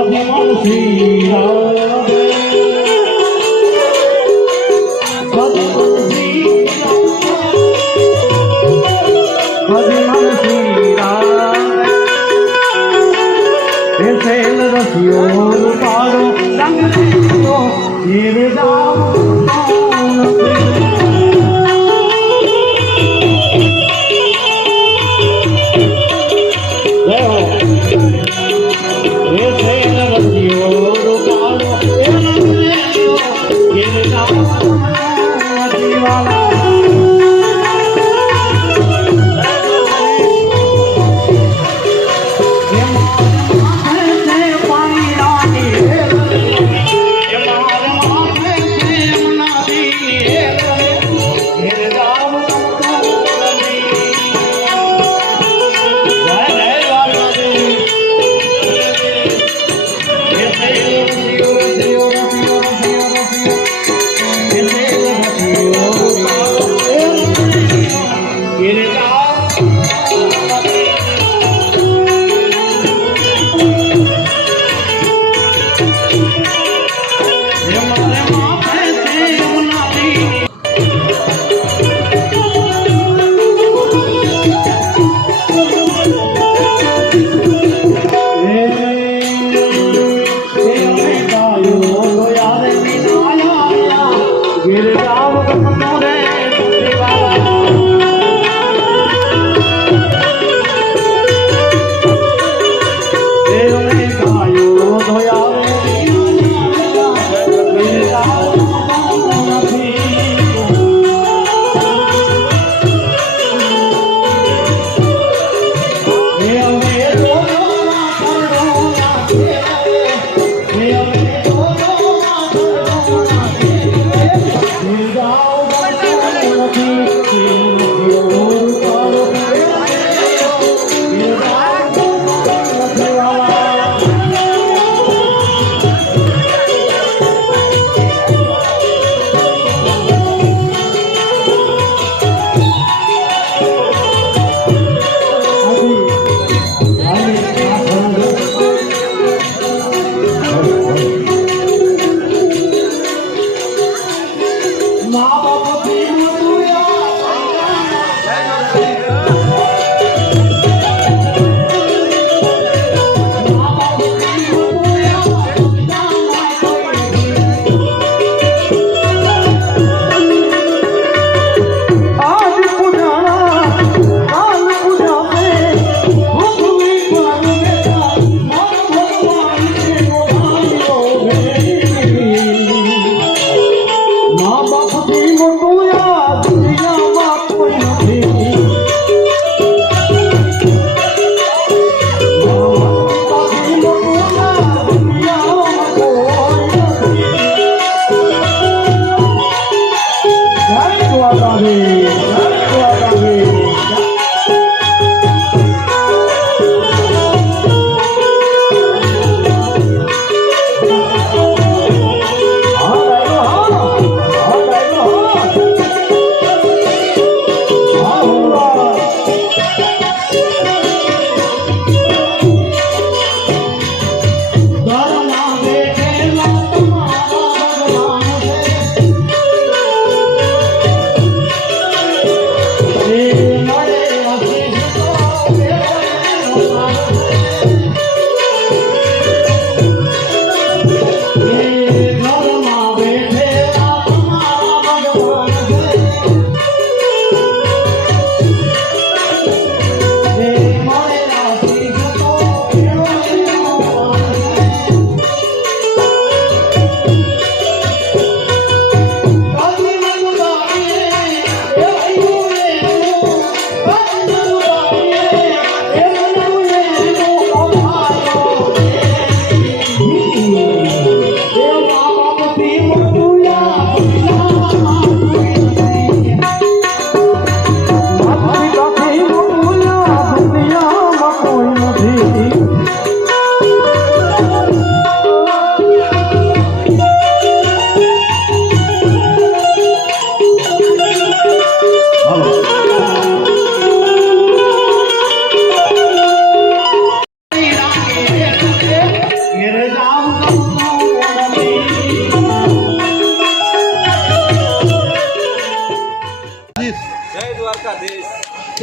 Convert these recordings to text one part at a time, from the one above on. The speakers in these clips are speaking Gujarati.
ભગવાન શ્રી રામ ભગવાન શ્રી રામ ભગવાન શ્રી રામ એ શૈલ રસિયો રૂપાળો રંગ દીધો ગીરધામ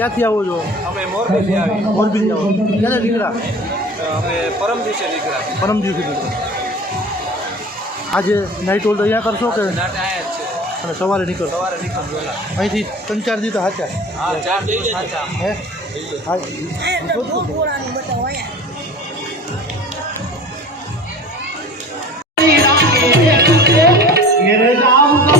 ક્યાંથી આવો છો? અમે મોરબીથી આવી. મોરબીથી આવો. ક્યારે નીકળ્યા? અમે પરમ દિવસે નીકળ્યા. પરમ દિવસે નીકળ્યા. આજે નાઇટ હોલ્ડ અહીંયા કરશો કે નાટ આયા જ છે. અને સવારે નીકળો? સવારે નીકળજો. અહીંથી 3-4 દી તો હાચા હા 4 દિવસ સાચા. હે હા मेरे नाम का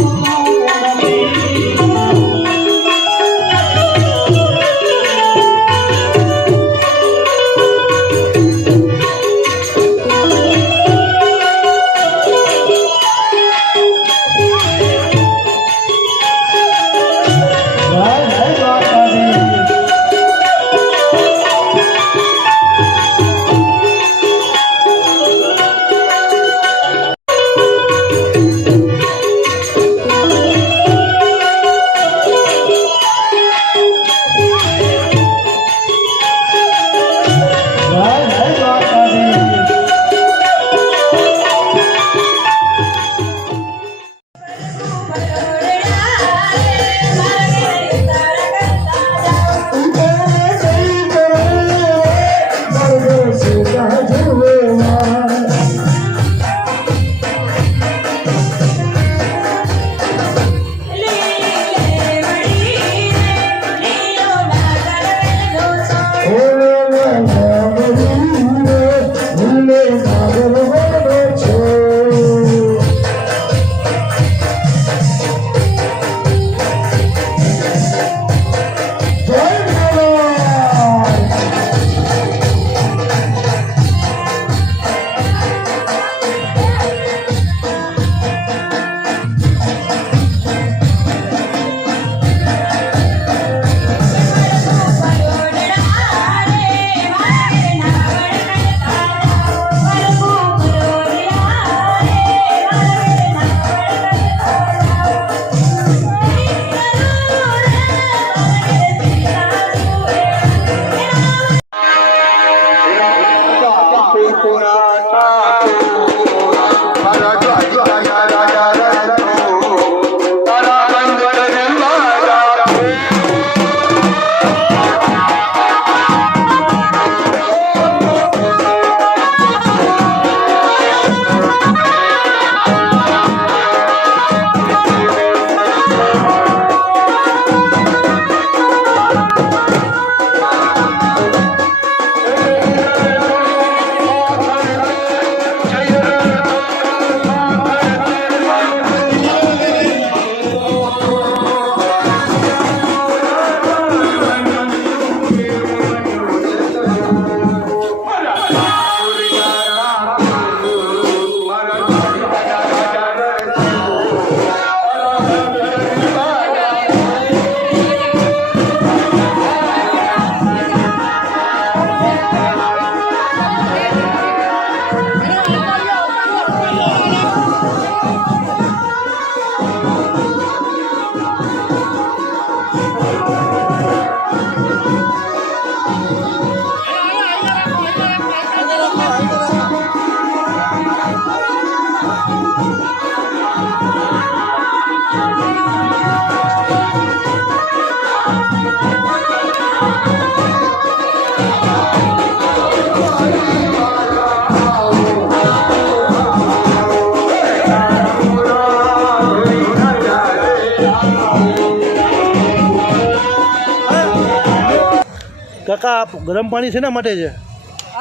કાકા આપ ગરમ પાણી શેના માટે છે?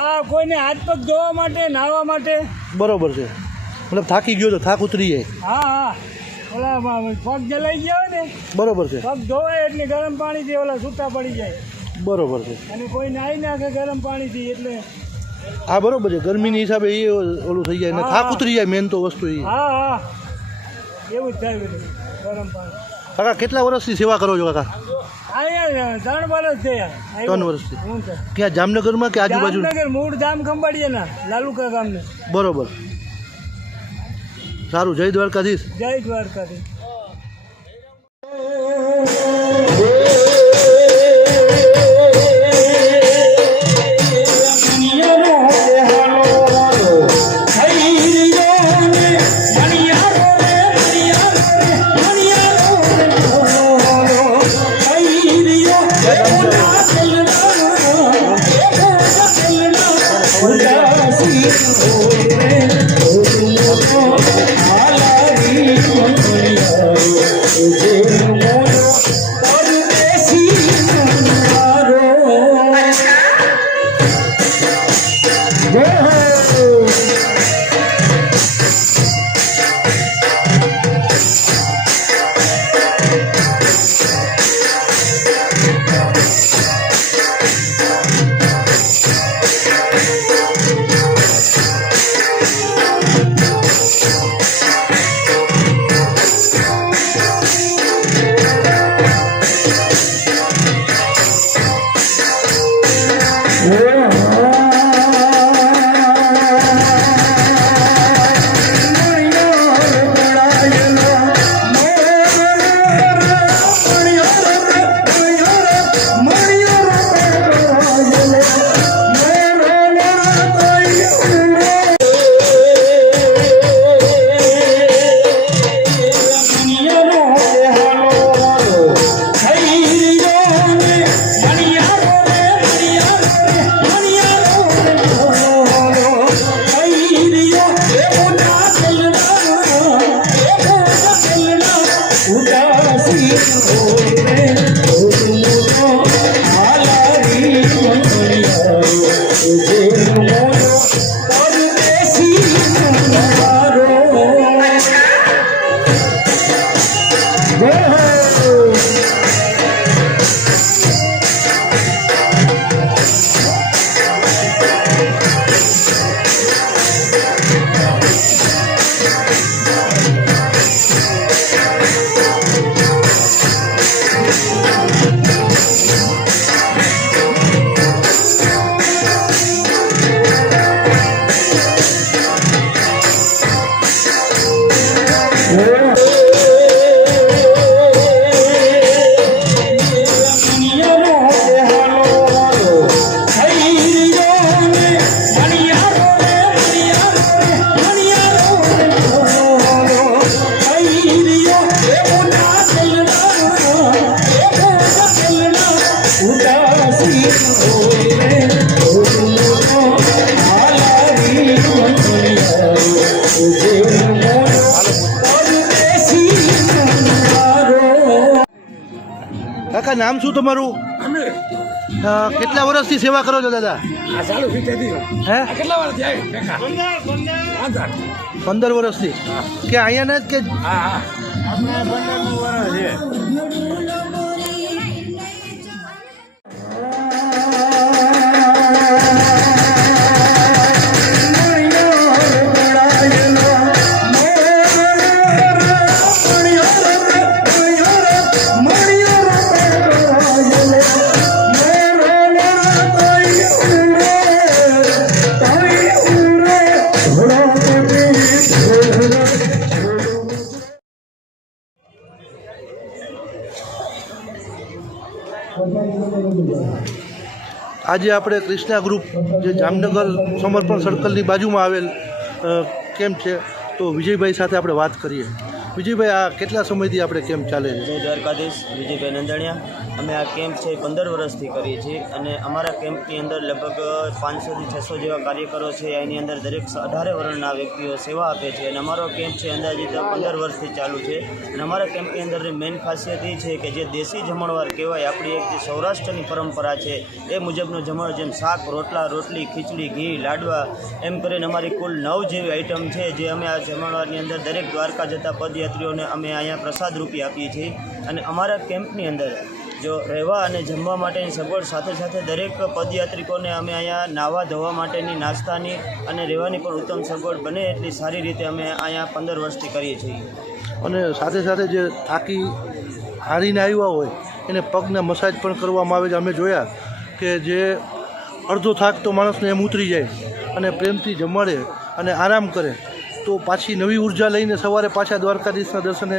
આ કોઈને હાથ પગ ધોવા માટે, નાહવા માટે. બરોબર છે. મતલબ થાકી ગયો તો થાક ઉતરી જાય. હા હા, ઓલા પગ જલાઈ ગયા હોય ને, બરોબર છે. પગ ધોવાય એટલે ગરમ પાણીથી ઓલા છૂટા પડી જાય. બરોબર છે. અને કોઈ નાહી નાખે ગરમ પાણીથી એટલે હા બરોબર છે. ગરમીની હિસાબે એ ઓલું થઈ જાય ને થાક ઉતરી જાય. મેન તો વસ્તુ એ. હા હા, એવું જ થાય બધું ગરમ પાણી. કાકા કેટલા વર્ષથી સેવા કરો છો કાકા? અહીંયા 3 વર્ષ થયા. 3 વર્ષથી. હું છે ક્યાં જામનગરમાં કે આજુબાજુ? જામનગર, મૂળ ધામ ખંભાળિયાના લાલુકા ગામને. બરોબર. સારું. જય દ્વારકાધીશ. જય દ્વારકાધીશ. Thank you. કાકા નામ શું તમારું? કેટલા વર્ષથી સેવા કરો છો દાદા? હે 15 વર્ષથી કે અહીંયા ને કે આજે આપણે કૃષ્ણા ગ્રુપ જે જામનગર સમર્પણ સર્કલની બાજુમાં આવેલ કેમ્પ છે, તો વિજયભાઈ સાથે આપણે વાત કરીએ. વિજયભાઈ, આ કેટલા સમયથી આપણે કેમ્પ ચાલે છે? જય દ્વારકાધીશ, વિજયભાઈ નંદાણીયા. અમે આ કેમ્પ છે 15 વર્ષથી કરીએ છીએ અને અમારા કેમ્પની અંદર લગભગ 500 થી 600 જેવા કાર્યકરો છે. એની અંદર દરેક 18 વર્ષના વ્યક્તિઓ સેવા આપે છે અને અમારો કેમ્પ છે અંદાજિત 15 વર્ષથી ચાલુ છે. અને અમારા કેમ્પની અંદરની મેઇન ખાસિયત એ છે કે જે દેશી જમણવાર કહેવાય, આપણી એક જે સૌરાષ્ટ્રની પરંપરા છે એ મુજબનું જમણ, જેમ શાક, રોટલા, રોટલી, ખીચડી, ઘી, લાડવા, એમ કરીને અમારી કુલ 9 જેવી આઈટમ છે જે અમે આ જમણવારની અંદર દરેક દ્વારકા જતા પદયાત્રીઓને અમે અહીંયા પ્રસાદ રૂપી આપીએ છીએ. અને અમારા કેમ્પની અંદર જો રહેવા અને જમવા માટેની સગવડ સાથે સાથે દરેક પદયાત્રિકોને અમે અહીંયા નાહવા ધોવા માટેની, નાસ્તાની અને રહેવાની પણ ઉત્તમ સગવડ બને એટલી સારી રીતે અમે અહીંયા 15 વર્ષથી કરીએ છીએ. અને સાથે સાથે જે થાકી હારીને આવ્યા હોય એને પગના મસાજ પણ કરવામાં આવે છે. અમે જોયા કે જે અડધો થાક તો માણસને એમ ઉતરી જાય અને પ્રેમથી જમાડે અને આરામ કરે તો પાછી નવી ઉર્જા લઈને સવારે પાછા દ્વારકાધીશના દર્શને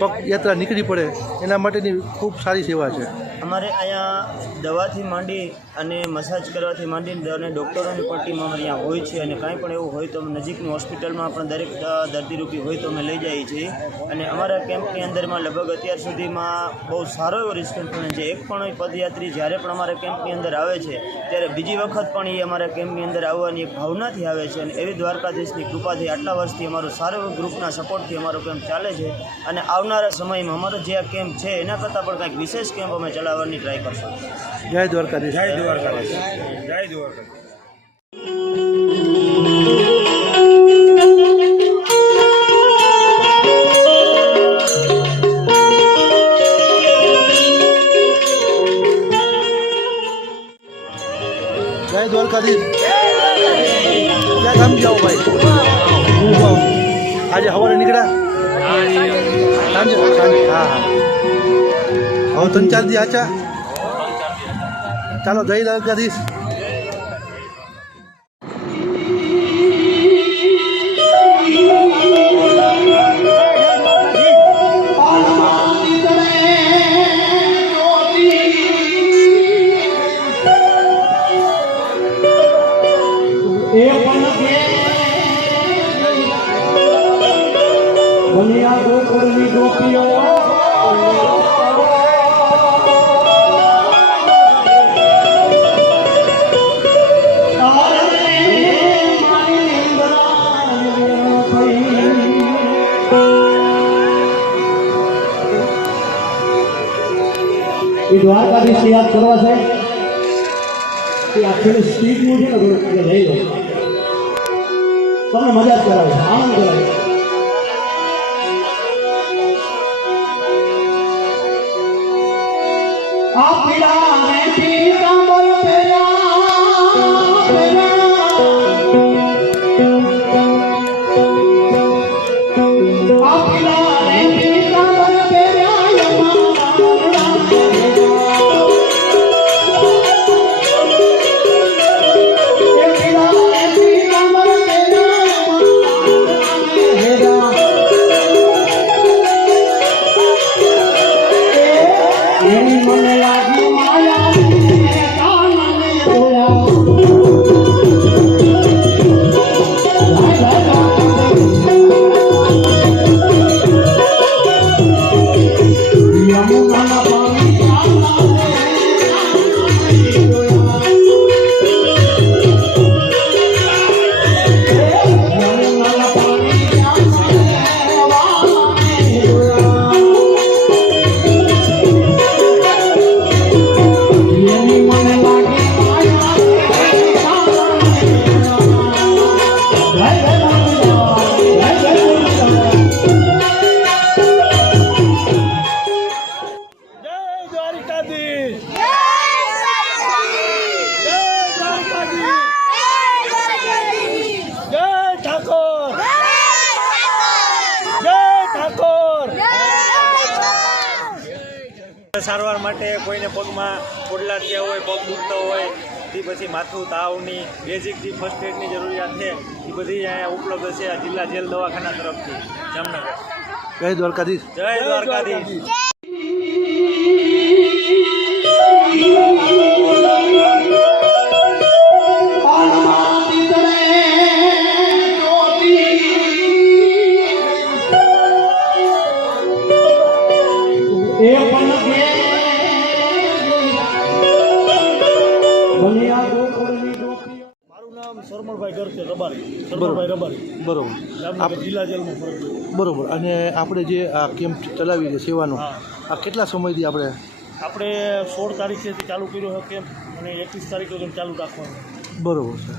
પગયાત્રા નીકળી પડે. એના માટેની ખૂબ સારી સેવા છે. અમારે અહીંયા દવાથી માંડી અને મસાજ કરવાથી માંડીને અને ડૉક્ટરોની પણ ટીમ અમારે અહીંયા હોય છે. અને કાંઈ પણ એવું હોય તો અમે નજીકની હોસ્પિટલમાં પણ દરેક દર્દીરૂપી હોય તો અમે લઈ જઈએ છીએ. અને અમારા કેમ્પની અંદરમાં લગભગ અત્યાર સુધીમાં બહુ સારો એવો રિસ્પોન્સ મળે છે. એક પણ પદયાત્રી જ્યારે પણ અમારા કેમ્પની અંદર આવે છે ત્યારે બીજી વખત પણ એ અમારા કેમ્પની અંદર આવવાની એક ભાવનાથી આવે છે. અને એવી દ્વારકાધીશની કૃપાથી આટલા વર્ષથી અમારો સારો એવો ગ્રુપના સપોર્ટથી અમારો કેમ્પ ચાલે છે. અને આવનારા સમયમાં અમારો જે આ કેમ્પ છે એના કરતાં પણ કંઈક વિશેષ કેમ્પ અમે ચલાવવાની ટ્રાય કરશું. જય દ્વારકાધીશ. જય દ્વારકાધીશ. જય દ્વારકાધીશ. જય દ્વારકાધીશ. ક્યાં ગામ જાઓ ભાઈ? આજે સવારે નીકળ્યા? સાંજે? હા હા. હવે 3-4 દી આચા. ચાલો, જય દ્વારકાધીશ. દુનિયા ગોકળની ગોપીઓ એ દ્વારકાધીશ યાદ કરવા છે કે આખી સ્પીડનું છે ને એટલે લઈ લો તમને મજા જ કરાવે આનંદ કરાવે આ પીડા ને પીતાંબર મને લાગી માયા કાનને જોયા યમુના પાણી સારવાર માટે કોઈને પગમાં ફોડલા થયા હોય, પગ દુખતો હોય, તે પછી માથું તાવની બેઝિક જે ફર્સ્ટ એડની જરૂરિયાત છે એ બધી અહીંયા ઉપલબ્ધ છે આ જિલ્લા જેલ દવાખાના તરફથી જામનગર. જય દ્વારકાધીશ. જય દ્વારકાધીશ. મારું નામ સરમણભાઈ ગર છે, રબારી. સરમણભાઈ રબારી, બરોબર. જામનગર જિલ્લા જેલમાં ફરજ છે. બરોબર. અને આપણે જે આ કેમ્પ ચલાવી છે સેવાનો, હા. આ કેટલા સમયથી આપણે? આપણે 16 તારીખેથી ચાલુ કર્યો છે કેમ્પ અને 21 તારીખે સુધી ચાલુ રાખવાનું. બરોબર છે.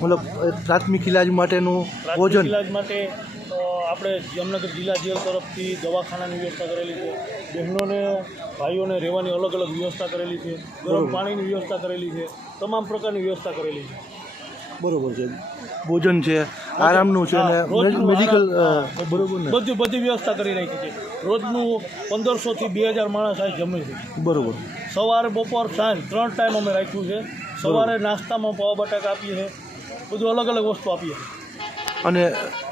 મતલબ પ્રાથમિક ઇલાજ માટેનું પ્રાથમિક ભોજન ઇલાજ માટે તો આપણે જામનગર જિલ્લા જેલ તરફથી દવાખાનાની વ્યવસ્થા કરેલી છે. બહેનોને ભાઈઓને રહેવાની અલગ અલગ વ્યવસ્થા કરેલી છે. ગરમ પાણીની વ્યવસ્થા કરેલી છે. તમામ પ્રકારની વ્યવસ્થા કરેલી છે. બરોબર છે. ભોજન છે, આરામનું છે ને રોજનું મેડિકલ આરામ, બરોબર ને? બધી વ્યવસ્થા કરી રાખી છે. રોજનું 1500 થી 2000 માણસ અહીં જમે છે. બરોબર. સવારે, બપોર, સાંજ 3 ટાઈમ અમે રાખ્યું છે. સવારે નાસ્તામાં પૌવા બટાકા આપીએ છીએ, બધું અલગ અલગ વસ્તુ આપીએ છીએ. અને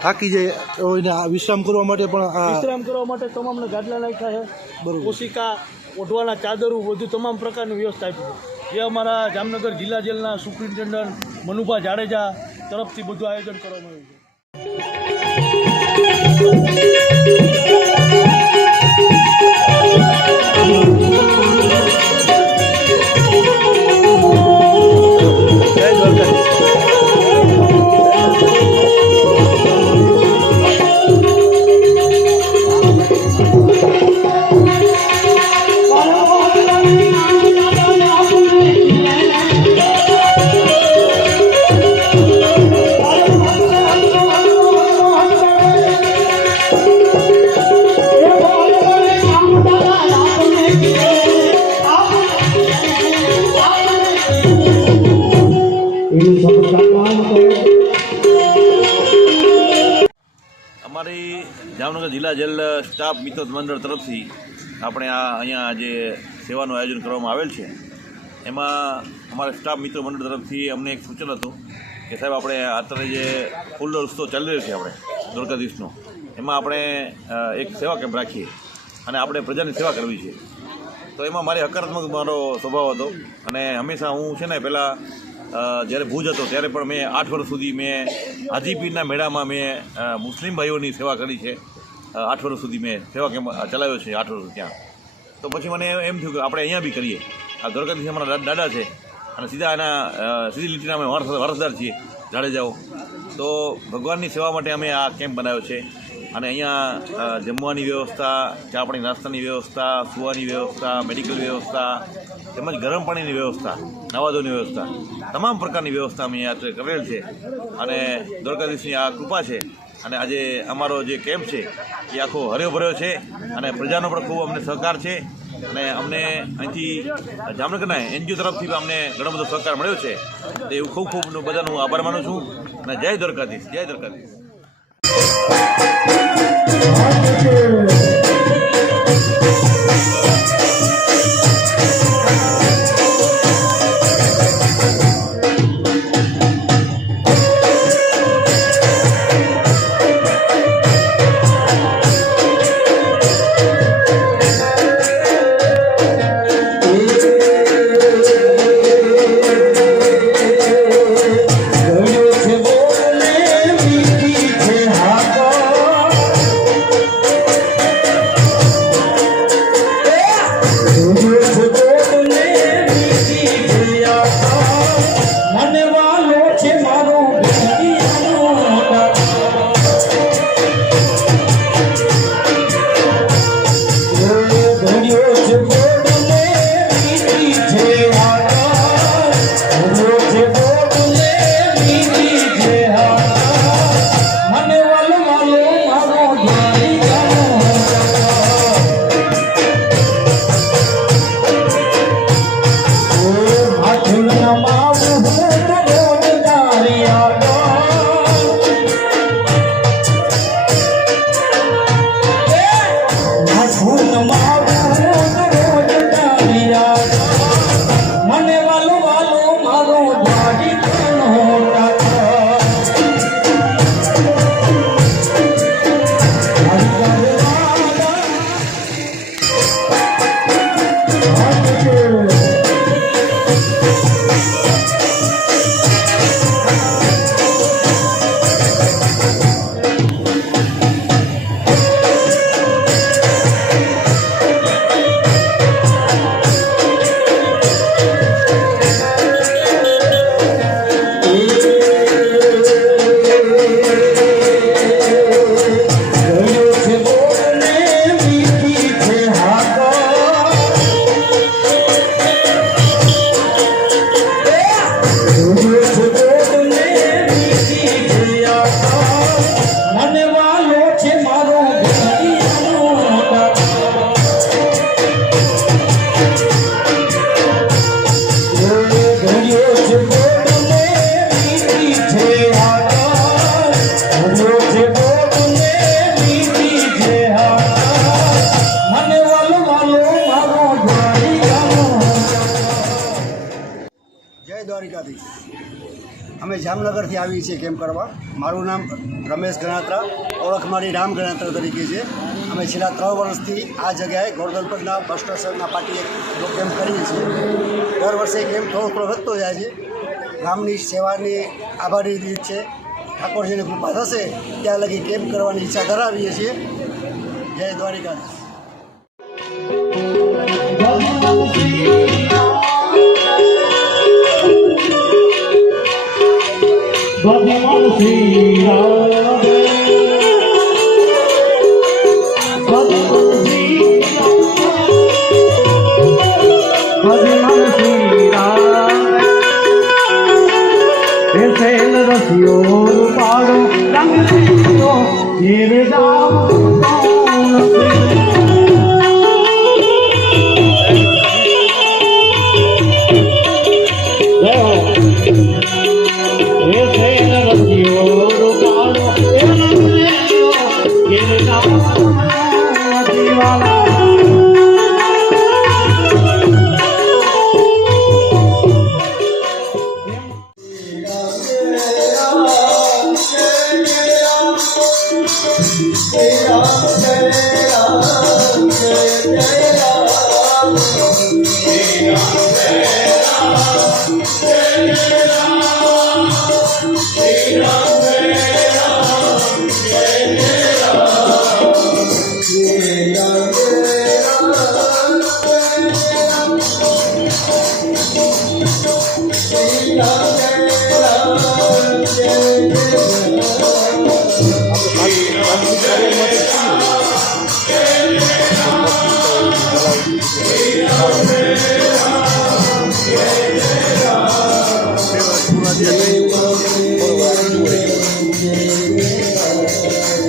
થાકી જાય તો એને આ વિશ્રામ કરવા માટે પણ આ વિશ્રામ કરવા માટે તમામને ગાદલા નાખ્યા છે. બરોબર. કોશિકા, ઓઢવાના ચાદરો, બધું તમામ પ્રકારની વ્યવસ્થા આપી છે. જે અમારા જામનગર જિલ્લા જેલના સુપ્રિન્ટેન્ડન્ટ મનુભા જાડેજા તરફથી બધું આયોજન કરવામાં આવ્યું છે. જય દ્વારકાધીશ. અમારી જામનગર જિલ્લા જેલ સ્ટાફ મિત્ર મંડળ તરફથી આપણે અહીંયા જે સેવાનું આયોજન કરવામાં આવેલ છે એમાં અમારા સ્ટાફ મિત્ર મંડળ તરફથી અમને એક સૂચન હતું કે સાહેબ આપણે અત્યારે જે ફૂલ ઉત્સવ ચાલી રહ્યો છે આપણે દ્વારકાધીશનો, એમાં આપણે એક સેવા કેમ્પ રાખીએ અને આપણે પ્રજાની સેવા કરવી છે. તો એમાં મારી હકારાત્મક મારો સ્વભાવ હતો અને હંમેશા હું છે ને પહેલાં જ્યારે ભુજ હતો ત્યારે પણ મેં 8 વર્ષ સુધી મેં હાજીપીરના મેળામાં મેં મુસ્લિમ ભાઈઓની સેવા કરી છે. 8 વર્ષ સુધી મેં સેવા કેમ્પ ચલાવ્યો છે, 8 વર્ષ ત્યાં. તો પછી મને એમ થયું કે આપણે અહીંયા બી કરીએ. આ દ્વારકાધીશ અમારા દાદા છે અને સીધા એના સીધી લીટીના અમે વારસદાર છીએ જાડેજાઓ. તો ભગવાનની સેવા માટે અમે આ કેમ્પ બનાવ્યો છે. અને અહીંયા જમવાની વ્યવસ્થા, ચા પાણી નાસ્તાની વ્યવસ્થા, સુવાની વ્યવસ્થા, મેડિકલ વ્યવસ્થા તેમજ ગરમ પાણીની વ્યવસ્થા, નાવા ધોવાની વ્યવસ્થા, તમામ પ્રકારની વ્યવસ્થા અમે અહીંયા કરેલ છે. અને દ્વારકાધીશની આ કૃપા છે અને આજે અમારો જે કેમ્પ છે એ આખો હર્યો ભર્યો છે અને પ્રજાનો પણ ખૂબ અમને સહકાર છે. અને અમને અહીંથી જામનગરના એનજીઓ તરફથી પણ અમને ઘણો બધો સહકાર મળ્યો છે. તો એવું ખૂબ ખૂબ બધાનું આભાર માનું છું અને જય દ્વારકાધીશ, જય દ્વારકાધીશ. દ્વારિકાધીશ. અમે જામનગરથી આવીએ છીએ કેમ્પ કરવા. મારું નામ રમેશ ગણાત્રા, ઓળખ મારી રામ ગણાત્રા તરીકે છે. અમે છેલ્લા 3 વર્ષથી આ જગ્યાએ ગોરધનપરના બસ સ્ટેશનના પાટીએ કેમ્પ કરીએ છીએ. દર વર્ષે કેમ્પ થોડો વધતો જાય છે. ગામની સેવાની આભારી રીત છે. ઠાકોરજીની કૃપા થશે ત્યાં લગી કેમ્પ કરવાની ઈચ્છા ધરાવીએ છીએ. જય દ્વારિકાધીશ. ભગવાન શ્રી રામ, ભગવાન શ્રી રામ, ભગવાન શ્રી રામ. એ સેલ રસિયો રૂપાળો રંગ લીધો ઘેર જામ આપણે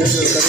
વિડીયો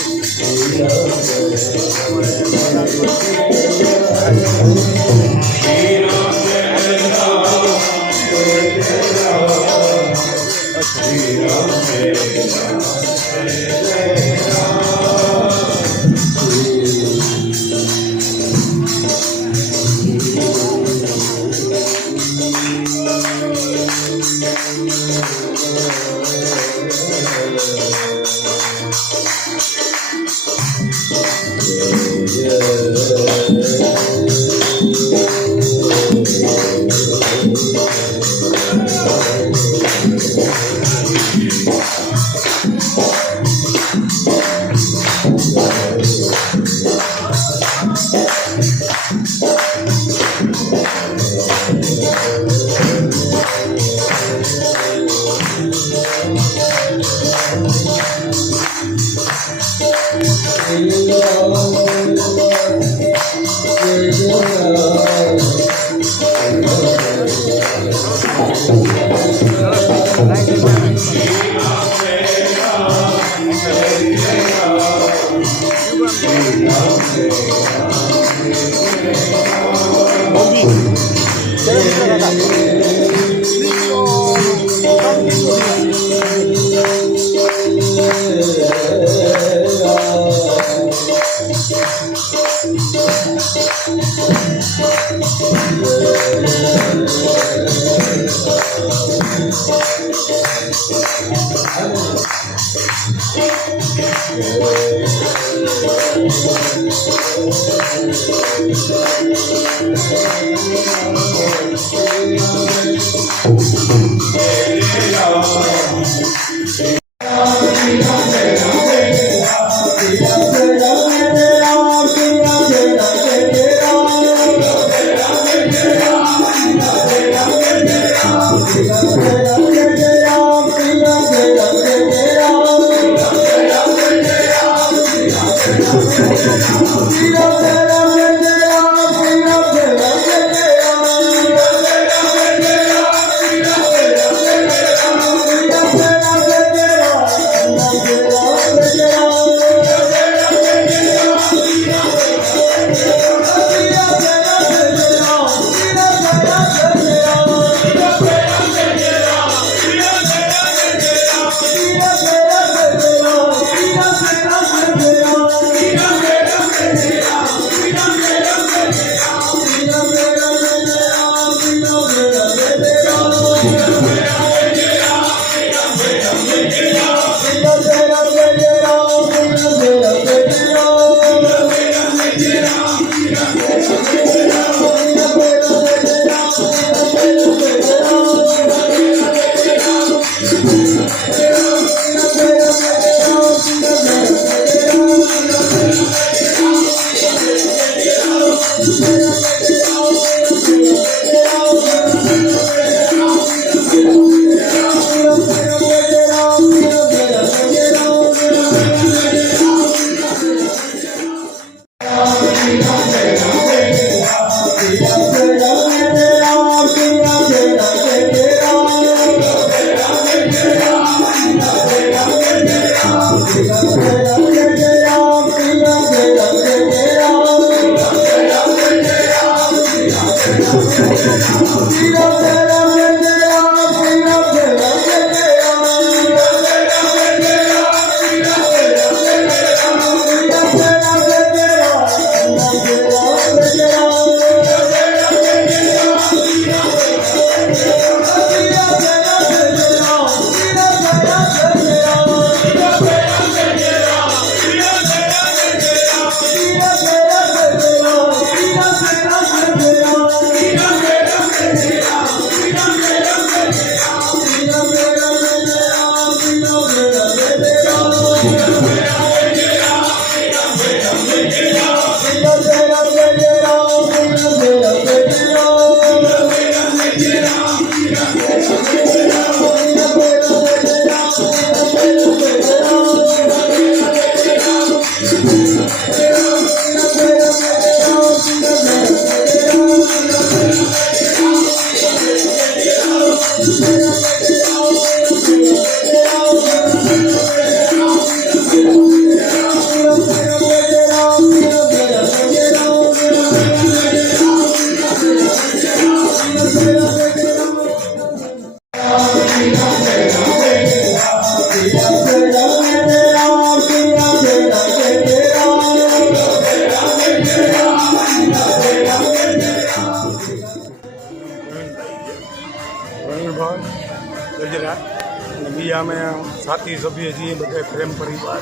વર્ષથી સભ્ય છીએ બધા પ્રેમ પરિવાર,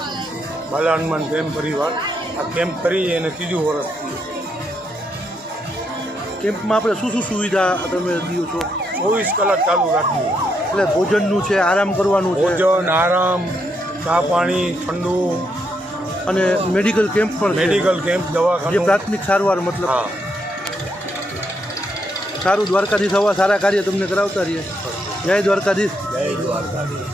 બાલા હનુમાન પ્રેમ પરિવાર આ કેમ્પ કરી અને 3જું વર્ષ થયું. કેમ્પમાં આપણે શું શું સુવિધા તમે દો છો? 24 કલાક ચાલુ રાખીએ. એટલે ભોજનનું છે, આરામ કરવાનું છે, ભોજન, આરામ, ચા પાણી, ઠંડુ અને મેડિકલ કેમ્પ પણ છે. મેડિકલ કેમ્પ, જે દવાખાનું. પ્રાથમિક સારવાર મતલબ. હા. સારું, દ્વારકાધીશ આવા સારા કાર્ય તમને કરાવતા રહીએ. જય દ્વારકાધીશ. જય દ્વારકાધીશ.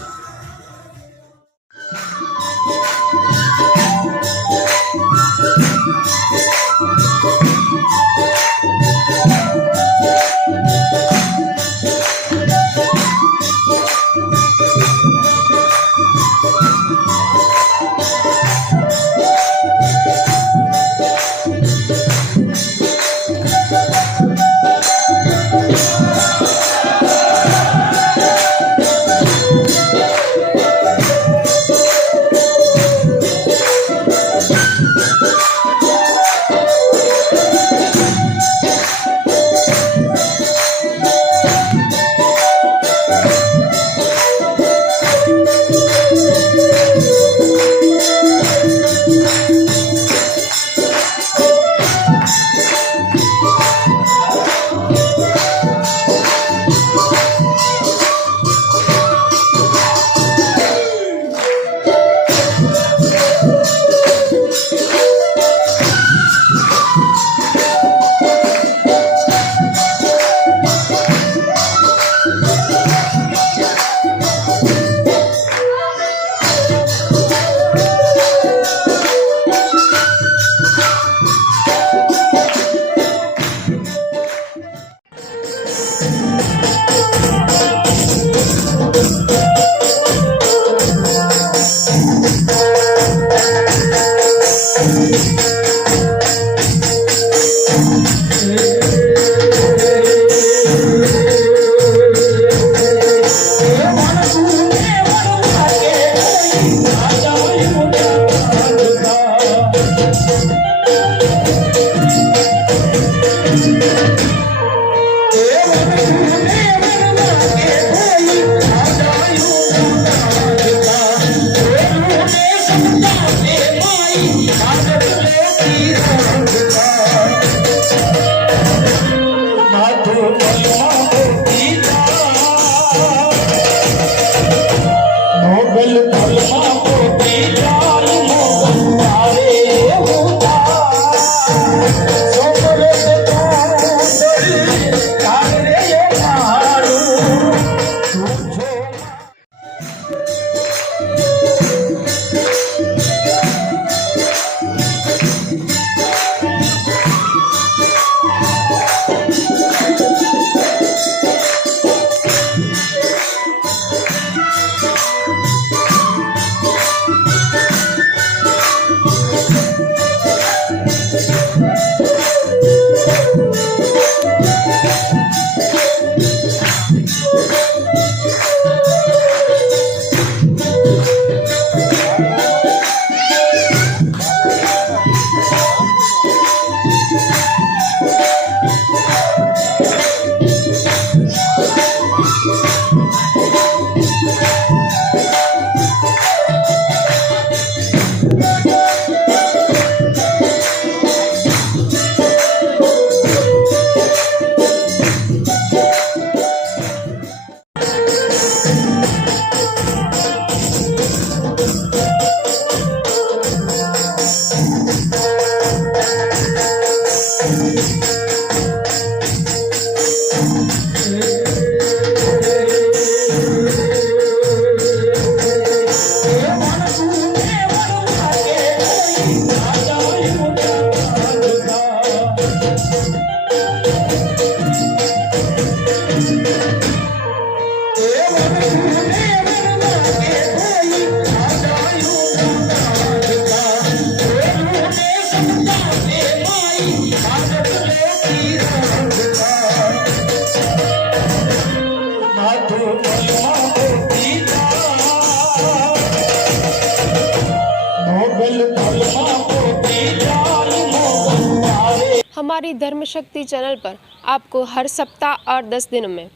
हमारी धर्म शक्ति चैनल पर आपको हर सप्ताह और 10 दिनों में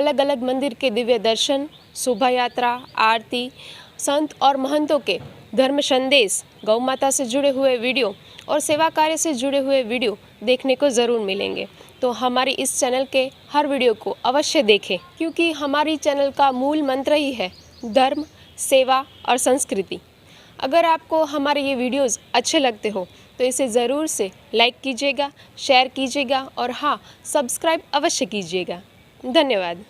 अलग अलग मंदिर के दिव्य दर्शन, शोभा यात्रा, आरती, संत और महंतों के धर्म संदेश, गौ माता से जुड़े हुए वीडियो और सेवा कार्य से जुड़े हुए वीडियो देखने को ज़रूर मिलेंगे। तो हमारी इस चैनल के हर वीडियो को अवश्य देखें, क्योंकि हमारी चैनल का मूल मंत्र ही है धर्म, सेवा और संस्कृति। अगर आपको हमारे ये वीडियोस अच्छे लगते हो तो इसे ज़रूर से लाइक कीजिएगा, शेयर कीजिएगा और हाँ, सब्सक्राइब अवश्य कीजिएगा। धन्यवाद।